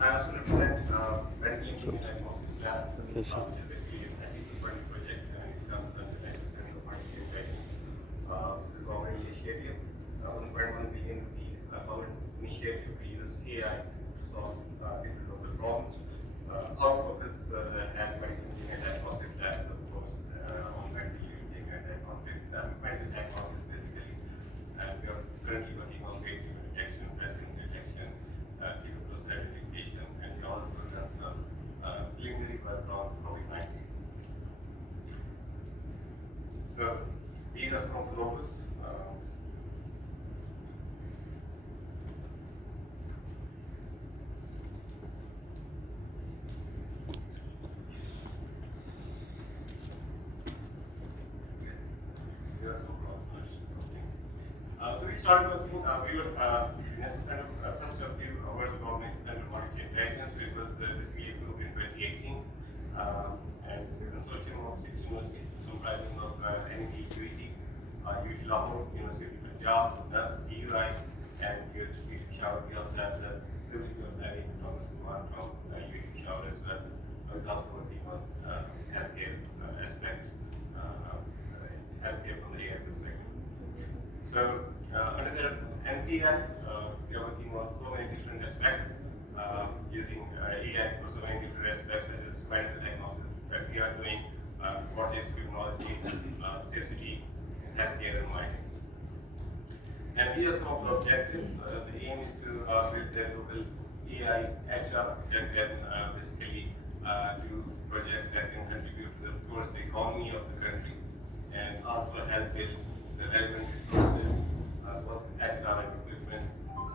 I also represent medical engineering diagnostics lab, which is basically an IT-supported project and it comes under the Center for Artificial Intelligence. This is a government initiative. 1.1 billion rupee government initiative to use AI to solve different local problems. Our focus at medical engineering diagnostics lab is, of course, on medical imaging and diagnostics, medical diagnostics basically. And we are currently working on brain tumor detection, breast cancer detection, tuberculosis identification, and we also done some preliminary work on COVID-19. So these are some of the logos. So we started working, we were kind of first a few hours about my Center for Artificial Intelligence. So it was basically approved in 2018, and it's a consortium of 6 universities comprising of NED, UET, UET Lahore, University of Punjab, NUS, CUI, and UET Peshawar. We also have the privilege of having Thomas Kumar from UET Peshawar as well, who is also working on healthcare aspect, healthcare from the AI perspective. So under the NCL, we are working on so many different aspects using AI for so many different aspects such as medical diagnosis that we are doing, robotics, technology, safety, healthcare, and mining. And here are some of the objectives. The aim is to build a local AI HR that can basically do projects that can contribute towards the economy of the country and also help build the relevant resources, both HR and equipment,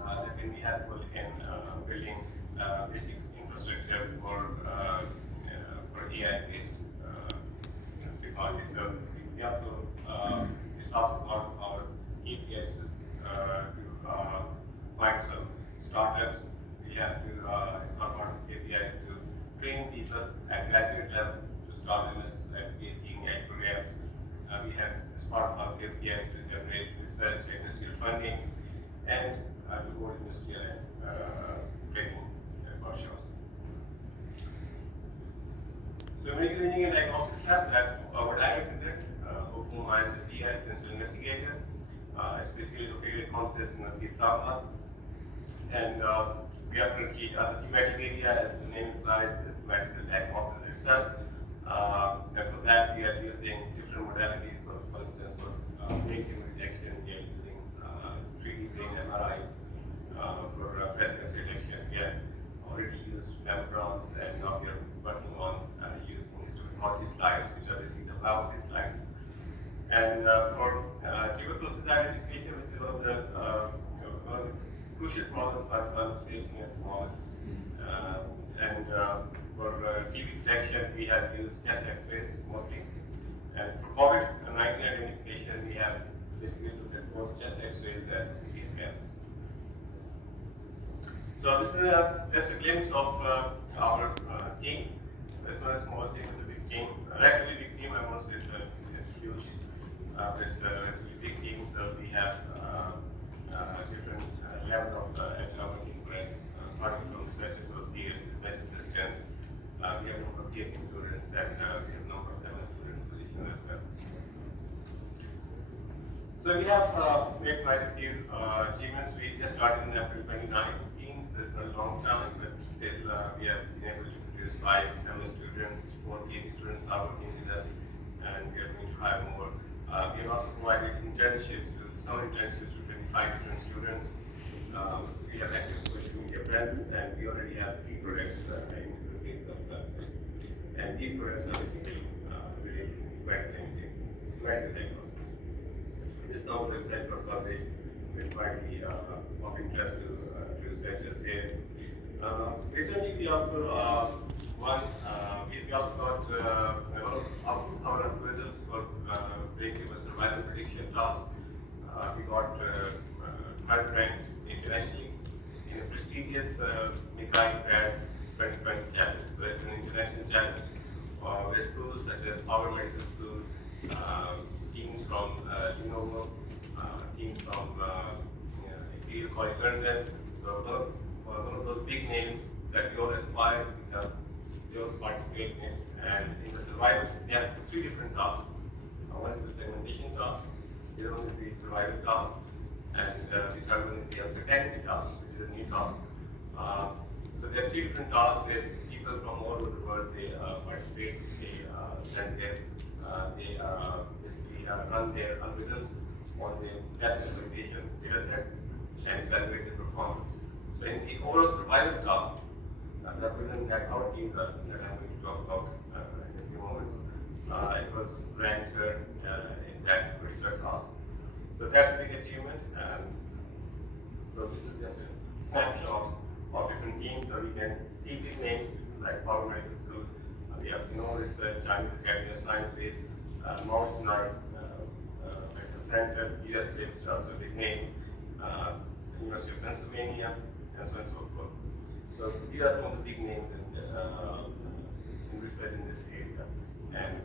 that can be helpful in building basic infrastructure for AI-based technology. So we also it's also part of our APIs to find some startups. We have to it's not part of APIs to train people at graduate level to start them as PhD in AI programs. We have as part of our KPIs to generate research, industrial funding, and to go industrial and training workshops. So medical engineering and diagnostics lab, that's what I represent, of whom I am the PI, principal investigator. It's basically located at COMSTECH University, Islamabad. And we are currently, the thematic area, as the name implies, is medical diagnosis itself. And for that, we are using different modalities. For instance, for brain tumor detection, we are using 3D brain MRIs. For breast cancer detection, we have already used mammograms, and now we are working on using histopathology slides, which are basically the biopsy slides. And for tuberculosis identification, which is one of the crucial problems Pakistan is facing at the moment. And for TB detection, we have used chest X-rays mostly. And for COVID-19 identification, we have basically looked at both chest X-rays and CT scans. So this is just a glimpse of our team. So it's not a small team, it's a big team. Relatively big team, I won't say it's huge. It's a big team, so we have different level of economic interest, starting from research associates, research assistants. We have a number of PhD students, and we have a number of MS student positions as well. So we have made quite a few achievements. We just started in April 2019, so it's not a long time, but still we have been able to produce 5 MS students, 4 PhD students are working with us, and we are going to hire more. We have also provided internships to 25 different students. We have active social media presence, and we already have 3 products in the case of that. And these products are basically related to medical diagnosis. This is some of the research work published with widely of interest to researchers here. Recently, we also we also got our algorithms for brain tumor survival prediction task. We got third ranked internationally in a prestigious Mikhail Press 2020 challenge. So it's an international challenge where schools such as Harvard Medical School, teams from Lenovo, teams from Imperial College London, so one of those big names that we all aspire to become, they all participate in. And in the survival, they have three different tasks. One is the segmentation task, the other one is the survival task, and the third one is the uncertainty task, which is a new task. So there are three different tasks where people from all over the world they participate, they send their, they basically run their algorithms on the test implementation data sets and evaluate the performance. So in the overall survival task, the algorithm that our team that I'm going to talk about in a few moments, it was ranked third in that particular task. So that's a big achievement. So this is just a snapshot of different teams, so we can see big names like Power Medical School. We have Research, Chinese Academy of Sciences, Mount Sinai Medical Center, USA, which is also a big name, University of Pennsylvania, and so on and so forth. So these are some of the big names in research in this area. And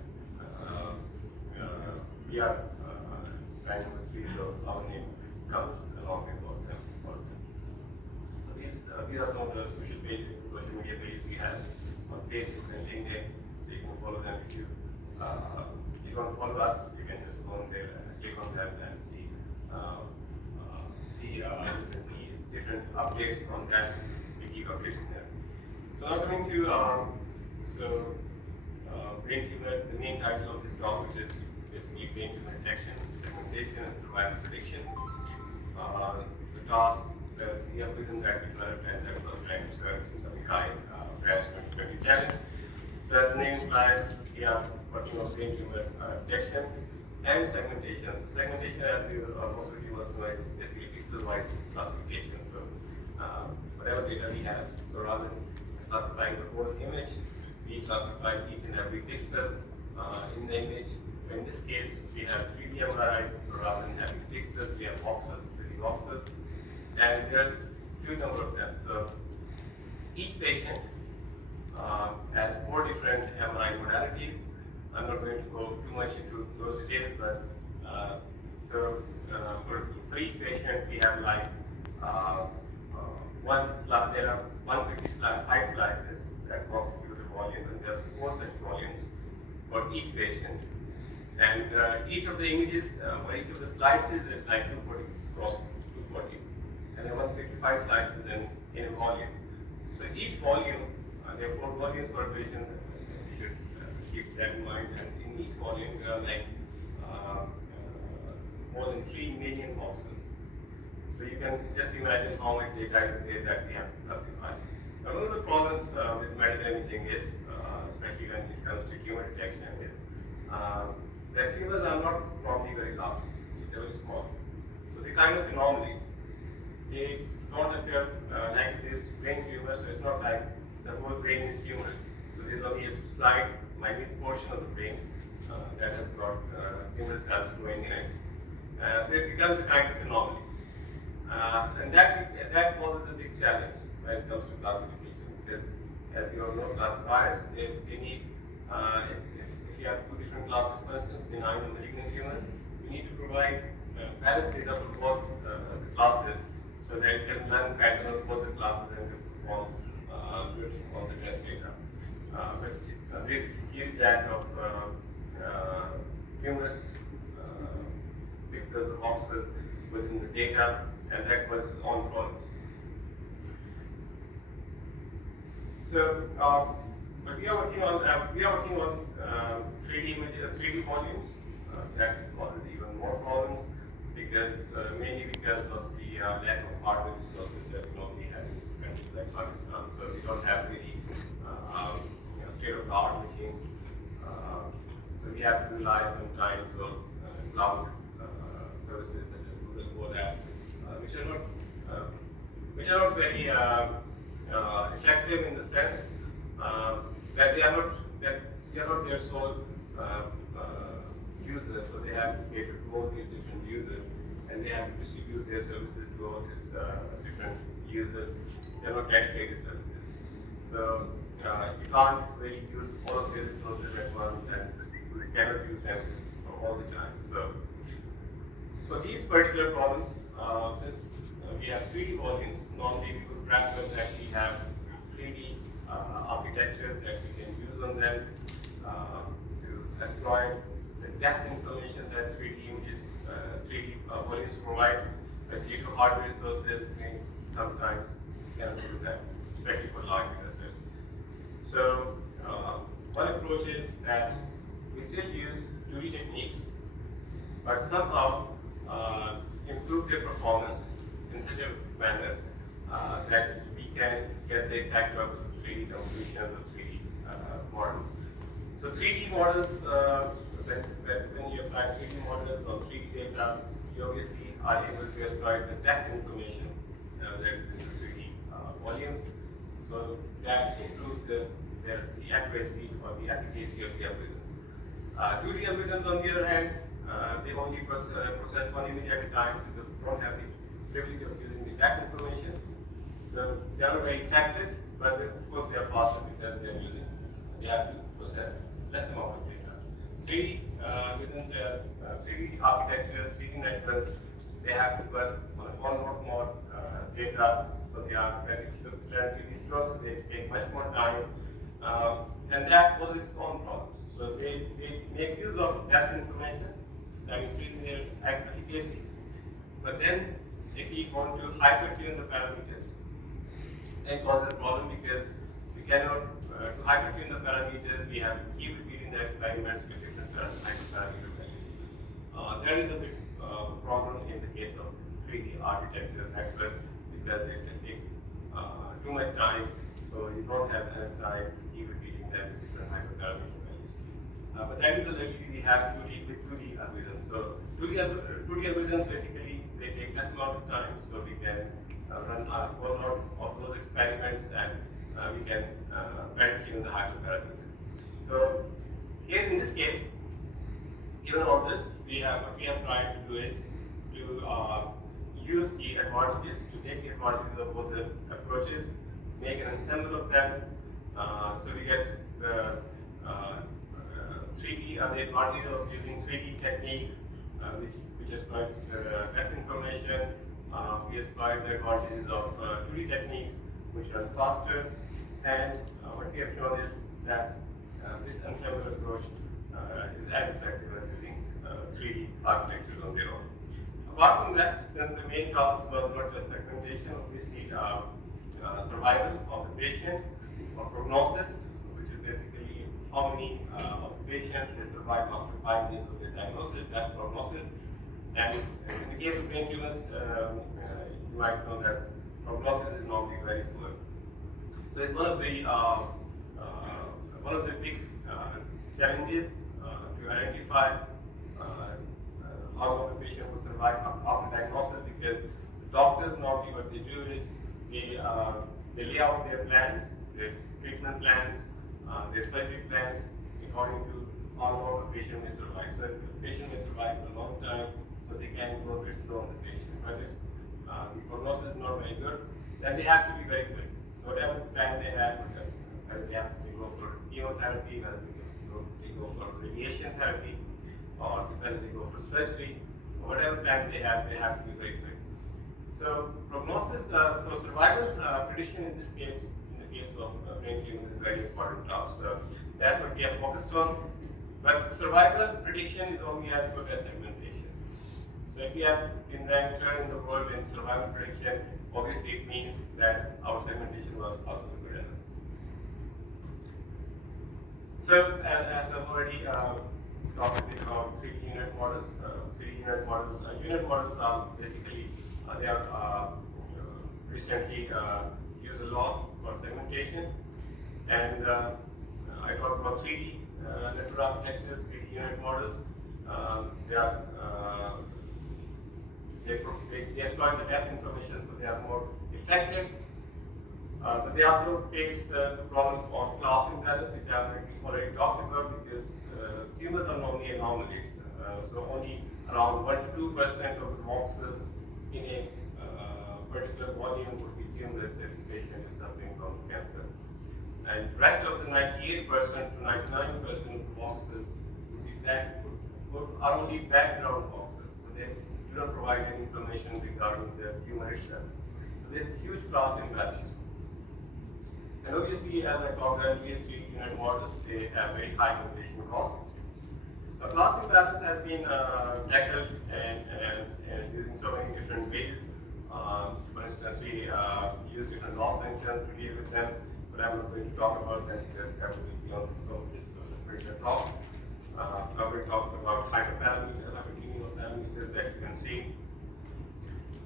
we are rank number 3, so our name comes along with all them also. So these are some of the social pages, social media pages we have on Facebook and LinkedIn, so you can follow them if you don't follow us, you can just go on there and click on them and see different updates on that. We keep updating them. So now coming to brain tumor, the main title of this talk, which is basically brain tumor detection, segmentation, and survival prediction. The task, the algorithm that we developed and that was ranked in the Mikai PRESS 2020 challenge. So as the name implies, we are working on brain tumor detection and segmentation. So segmentation, as most of you must know, is basically pixel-wise classification. So whatever data we have, so rather than classifying the whole image, we classify each and every pixel in the image. In this case, we have 3D MRIs, so rather than having pixels, we have voxels, 3D voxels, and there are few number of them. So each patient has 4 different MRI modalities. I'm not going to go too much into those details, but for each patient, we have like there are 155 slices that constitute a volume, and there's 4 such volumes for each patient. And each of the images, for each of the slices is like 240 cross 240, and there are 155 slices in a volume. So each volume, there are 4 volumes per patient. You should keep that in mind. And in each volume, there are like more than 3 million voxels. So you can just imagine how much data is there that we have to classify. Now, one of the problems with medical imaging is, especially when it comes to tumor detection, is that tumors are not probably very large, they're very small. So the kind of anomalies, they don't occur like this brain tumor, so it's not like the whole brain is tumors. So there's only a slight, minute portion of the brain that has got tumor cells growing in it. So it becomes a kind of anomaly. And that poses a big challenge when it comes to classification, because as you all know, classifiers, they need, if you have 2 different classes, for instance, benign and malignant tumors, you need to provide balanced data for both the classes so that it can learn pattern of both the classes and perform good on the test data. But this huge lack of numerous pixels, voxels within the data, and that was on problems. So, but we are working on 3D images, 3D volumes. That causes even more problems because mainly because of the lack of hardware resources that we normally have in countries like Pakistan. So we don't have really state-of-the-art machines. So we have to rely sometimes on cloud services such as Google Colab, which are not very effective in the sense that they are not their sole users. So they have to cater to all these different users, and they have to distribute their services to all these different users. They are not dedicated services. So you can't really use all of their resources at once, and you cannot use them all the time. So for these particular problems, since we have 3D volumes, normally we would prefer that we have 3D architecture that we can use on them to exploit the depth information that 3D images, 3D volumes provide. But due to hardware resources, we sometimes cannot do that, especially for large data sets. So one approach is that we still use 2D techniques, but somehow improve their performance in such a manner that we can get the effect of 3D convolutions or 3D models. So 3D models, when you apply 3D models or 3D data, you obviously are able to exploit the depth information that is in the 3D volumes. So that improves the accuracy or the efficacy of the algorithms. 2D algorithms, on the other hand, they only process one image at a time, so they don't have the privilege of using the depth information. So they are very effective, but of course they are faster because they have to process less amount of data. 3D within 3D architectures, 3D networks, they have to work on one lot more data, so they are relatively slow, so they take much more time, and that poses its own problems. So they make use of depth information that increases their efficacy, but then if we want to hyper-tune the parameters, it causes a problem because we cannot, to hyper-tune the parameters, we have to keep repeating the experiments with different parameter values. There is a big problem in the case of 3D architecture networks because it can take too much time, so you don't have enough time to keep repeating them with different hyperparameter values. But that is the luxury we have with 2D algorithms. So 2D algorithms basically they take less amount of time, so we can run a whole lot of those experiments and we can better tune the hyperparameters. So here in this case, given all this, what we have tried to do is to use the advantages, to take the advantages of both the approaches, make an ensemble of them, so we get the 3D, the advantage of using 3D techniques, which exploit depth information. We exploit the advantages of 2D techniques, which are faster, and what we have shown is that this ensemble approach is as effective as using 3D architectures on their own. Apart from that, since the main task was not just segmentation, obviously survival of the patient or prognosis, which is basically how many of the patients they survive after 5 years of their diagnosis, that's prognosis. And in the case of brain tumors, you might know that prognosis is normally very poor. So it's one of the big challenges to identify how long the patient will survive after diagnosis, because the doctors normally what they do is they lay out their plans, their treatment plans, their surgery plans according to how long the patient may survive. So if the patient may survive for a long time, so they can go very slow on the patient. But if the prognosis is not very good, then they have to be very quick. So whatever plan they have, whether they have to go for chemotherapy, whether they go for radiation therapy, or whether they go for surgery, or whatever plan they have to be very quick. So prognosis, so survival prediction in this case, in the case of brain tumor, is a very important task. So that's what we have focused on. But survival prediction is only as good as segmentation. So if we have inventor in the world in survival prediction, obviously it means that our segmentation was also good enough. So as I've already talked a bit about 3D unit models. 3D unit models are basically they are recently used a lot for segmentation, and I talked about 3D network architectures, 3D unit models. They exploit the depth information, so they are more effective. But they also face the problem of class imbalance, which I have already talked about, because tumors are normally anomalies. So only around 1 to 2% of the voxels in a particular volume would be tumorous if the patient is suffering from cancer. And the rest of the 98% to 99% of the voxels are only background voxels. So they do not provide any information regarding the tumor itself. So there's a huge class imbalance. And obviously, as I talked earlier, 3D unit models, they have very high innovation cost. So class imbalance has been tackled and using so many different ways. For instance, we use different loss functions to deal with them, but I'm not going to talk about them because that will be beyond the scope of this particular talk. We're talking about hyperparameters, hyperlinear parameters that you can see.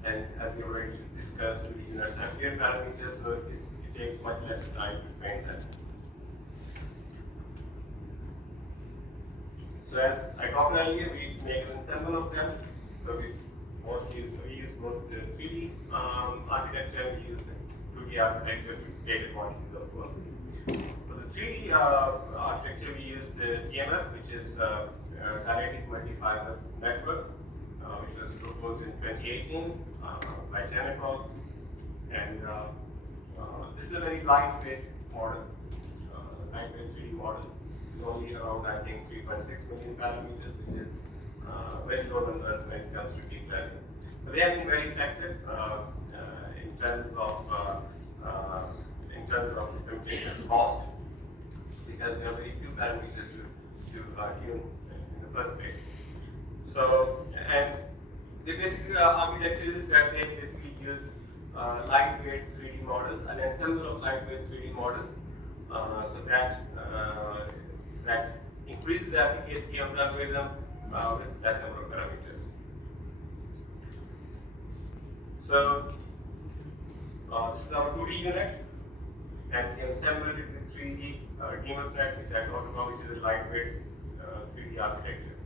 And as we already discussed, 2D units have clear parameters, so it takes much less time to train them. So as I talked earlier, we make an ensemble of them. So we use both the 3D architecture and we use the 2D architecture to take advantage of both. For the 3D architecture, we use the DMF, which is Dynamic Multi-Fiber Network, which was proposed in 2018 by Tenneco. And this is a very lightweight model, lightweight 3D model. It's only around, I think, 3.6 million parameters, which is very low on Earth when it comes to deep learning. So they have been very effective in terms of computational cost, because there are very few parameters to tune in the first place. So, and the basic architecture is that they basically use lightweight 3D models, an ensemble of lightweight 3D models, so that increases the efficacy of the algorithm with less number of parameters. So this is our 2D unit, and we assemble it with 3D DMF net, which I talked about, which is a lightweight 3D architecture.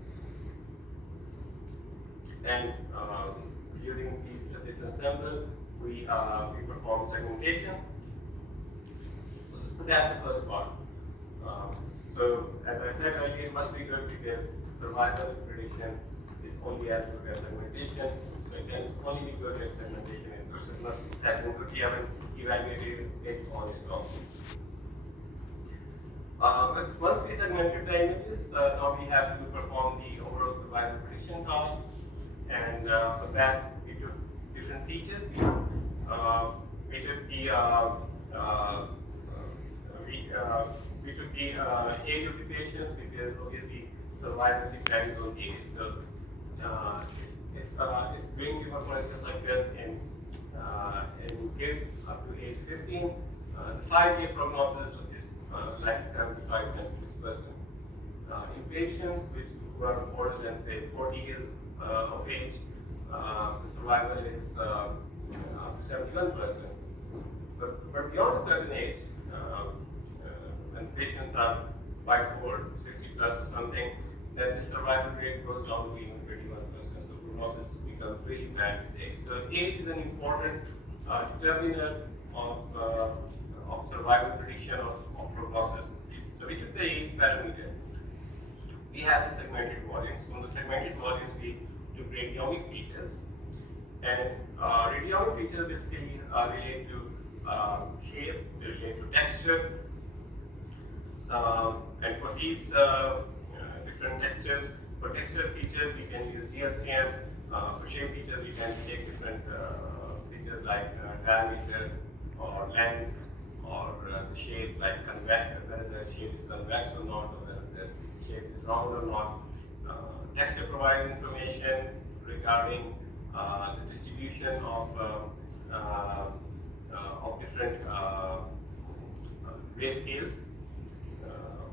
And using this ensemble, we perform segmentation. So that's the first part. So as I said earlier, it must be good because survival prediction is only as good as segmentation. So it can only be good if segmentation is good. So it must be technical. We haven't evaluated it on its own. But once we segmented the images, now we have to perform the overall survival prediction task. And for that, we took different features. We took the age of the patients, because obviously survival depends on age. So it's doing tumor, for instance, occurs in kids up to age 15. The 5-year prognosis is like 75–76%. In patients who are older than say 40 years of age, the survival is up to 71%. But beyond a certain age, when patients are quite old, 60 plus or something, then the survival rate goes down to even 31%. So prognosis becomes really bad today. So age is an important determinant of survival prediction of prognosis. So we took the age parameter. We have the segmented volumes. From the segmented volumes, we took radiomic features. And radiomic features basically relate to shape, they relate to texture. And for these different textures, for texture features, we can use DLCM. For shape features, we can take different features like diameter or length, or the shape like convex, whether the shape is convex or not, or whether the shape is round or not. Texture provides information regarding the distribution of different gray scales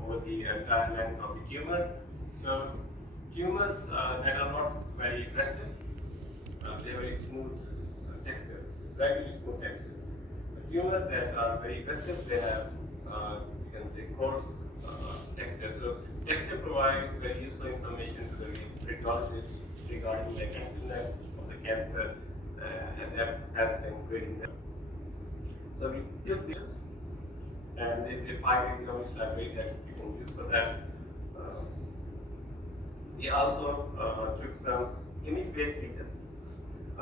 over the entire length of the tumor. So tumors that are not very aggressive, they have very smooth texture, very smooth texture. The tumors that are very aggressive, they have, you can say, coarse texture. So texture provides very useful information to the radiologist regarding the aggressiveness of the cancer and their cancer in grading them. So we took this, and there's a 5 radiomics library that you can use for that. We also took some image-based features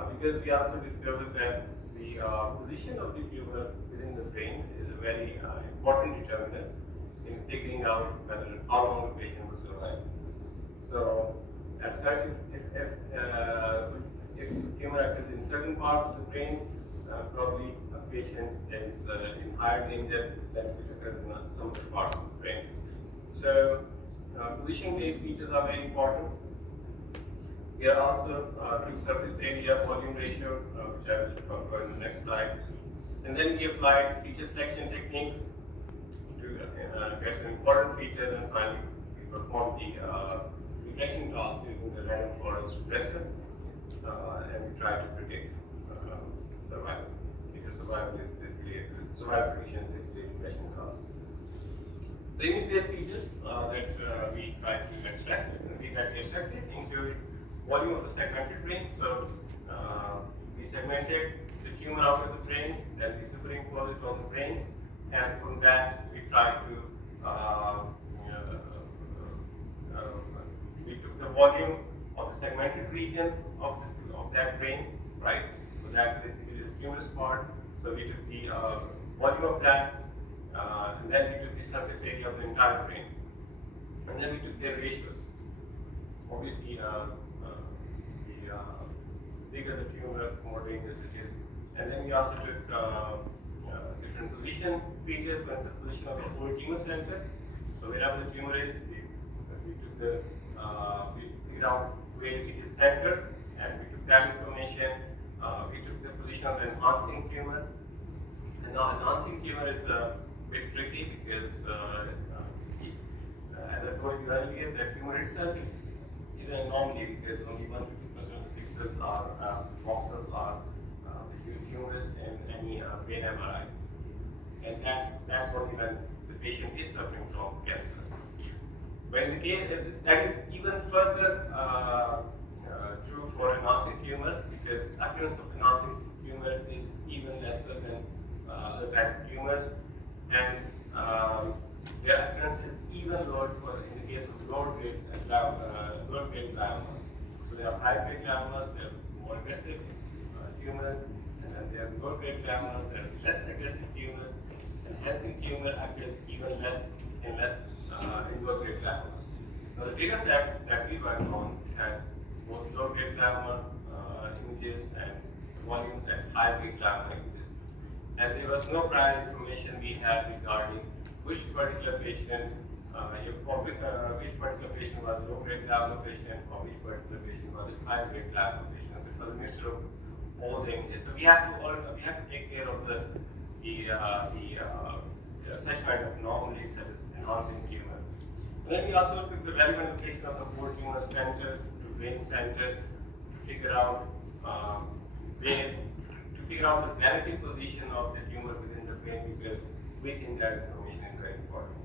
because we also discovered that the position of the tumor within the brain is a very important determinant in figuring out whether how long the patient will survive. So, if tumor occurs in certain parts of the brain, probably a patient is in higher danger than it occurs in some other parts of the brain. So, position-based features are very important. Here also to surface area, volume ratio, which I will talk about in the next slide. And then we applied feature selection techniques to get some important features, and finally we performed the regression task using the random forest regressor, and we tried to predict survival. Because survival is basically survival prediction is basically regression task. So image-based features that we tried to extract, include volume of the segmented brain. So we segmented the tumor out of the brain, then we superimposed it on the brain, and from that we tried to we took the volume of the segmented region of that brain, right? So that basically the tumorous part. So we took the volume of that, and then we took the surface area of the entire brain, and then we took their ratios. Obviously, the bigger the tumor, the more dangerous it is. And then we also took different position features, for instance, position of the whole tumor center. So wherever the tumor is, we took the we figured out where it is centered, and we took that information. We took the position of the enhancing tumor. And now enhancing tumor is a bit tricky because, as I told you earlier, the tumor itself is an anomaly because only 1% of the pixels are voxels are basically tumorous in any brain MRI, and that's only when the patient is suffering from cancer. But in the case that is even further true for enhancing tumor, because occurrence of enhancing tumor is even lesser than other types of tumors, and their occurrence is even lower in the case of lower grade gliomas. So they have high grade gliomas, they have more aggressive tumors, and then they have lower grade gliomas, they have less aggressive tumors, and enhancing tumor occurs even less in lower grade gliomas. Now the data set that we worked on had both lower grade glioma images and volumes and high grade glioma images. And there was no prior information we had regarding which particular patient, which particular patient was a low-grade glioma patient, or which particular patient was a high-grade glioma patient. It was a mixture of all the images. So we have to take care of the such kind of anomalies such as enhancing tumor. And then we also took the relevant location of the whole tumor center to brain center to figure out the relative position of the tumor within the brain, because we think that information is very important.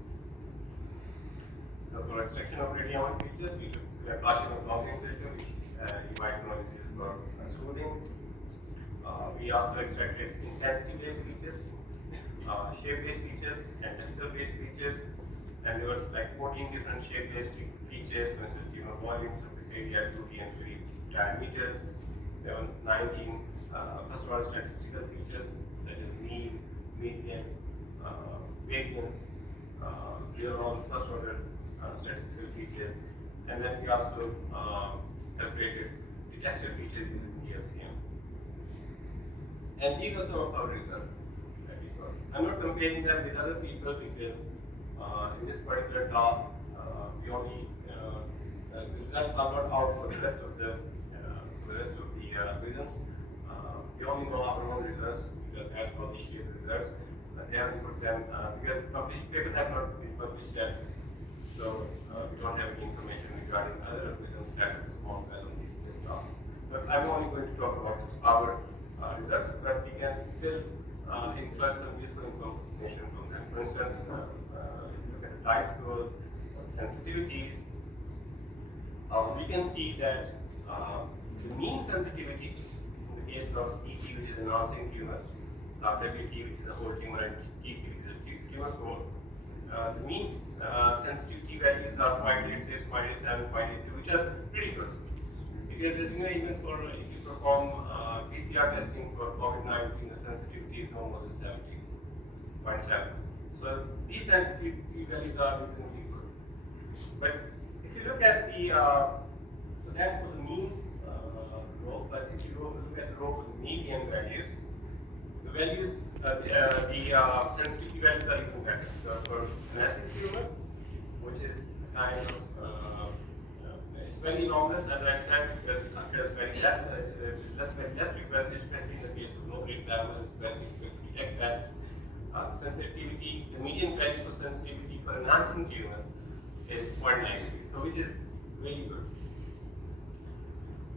So for extraction of radiomic features, we took a Gaussian Blocking filter, which you might know is used for smoothing. We also extracted intensity-based features, shape-based features, and texture-based features, and there were like 14 different shape-based features, for instance, tumor volume, surface area, 2D and 3D diameters. There were 19 first-order statistical features such as mean, median, variance. These are all first-order statistical features, and then we also calculated the texture features using DLCM. And these are some of our results that we got. I'm not comparing them with other people because in this particular task, we only the results are not out for the rest of the algorithms. We only know our own results because that's how they share the results. They haven't put them because published papers have not been published yet, so we don't have any information regarding other algorithms that perform well on these tasks. But I'm only going to talk about our results, but we can still infer some useful information from them. For instance, if you look at the chi-scores or sensitivities, we can see that the mean sensitivity in the case of ET, which is enhancing tumor, WT, which is a whole tumor, and TC, which is a tumor core, the mean sensitivity values are 0.86, 0.87, 0.82, which are pretty good. Because as you know, even for if you perform PCR testing for COVID-19, the sensitivity is no more than 70.7. So these sensitivity values are reasonably good. But if you look at the, so that's for the mean row, but if you look at the row for the median values, values, sensitivity values are even better. So for enhancing tumor, which is kind of it's very enormous, as I said, because it occurs very less request, especially in the case of low-grade glioma. It's very difficult to detect that. Sensitivity, the median value for sensitivity for enhancing tumor is 0.93, so which is really good.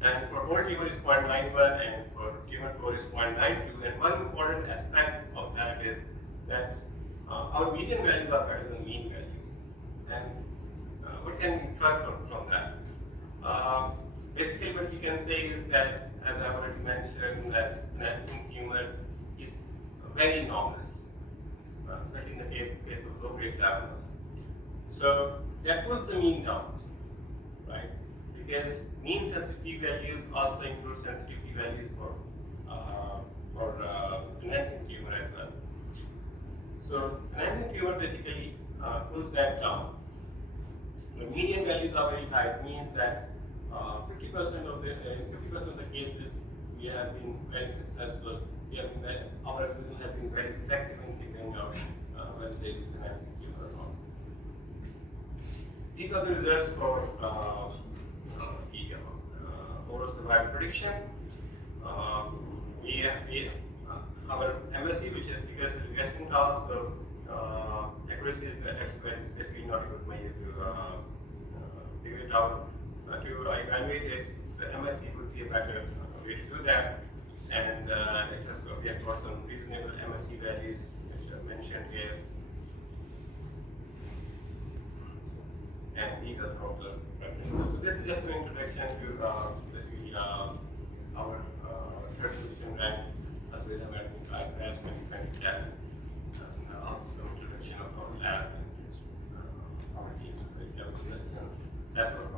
And for whole tumor is 0.91, and for tumor core is 0.92. And one important aspect of that is that our median values are better than mean values. And what can we infer from that? Basically, what we can say is that, as I already mentioned, that enhancing tumor is very enormous, especially in the case of low-grade gliomas. So that pulls the mean down, right? Because mean sensitivity values also include sensitivity values for enhancing tumor as well. So enhancing tumor basically pulls that down. The median values are very high. It means that 50% of the cases we have been very successful. Our algorithm has been very effective in figuring out whether there is enhancing tumor or not. These are the results for overall survival prediction. Our MSC, which is because of the guessing task, so accuracy is basically not a good way to figure it out. To evaluate it, the MSC would be a better way to do that. And we have got some reasonable MSC values, which are mentioned here. And these are some of the references. So this is just an introduction to basically our third position rank with American Class 2010. And also some introduction of our lab and our teams. So if you have questions, that's what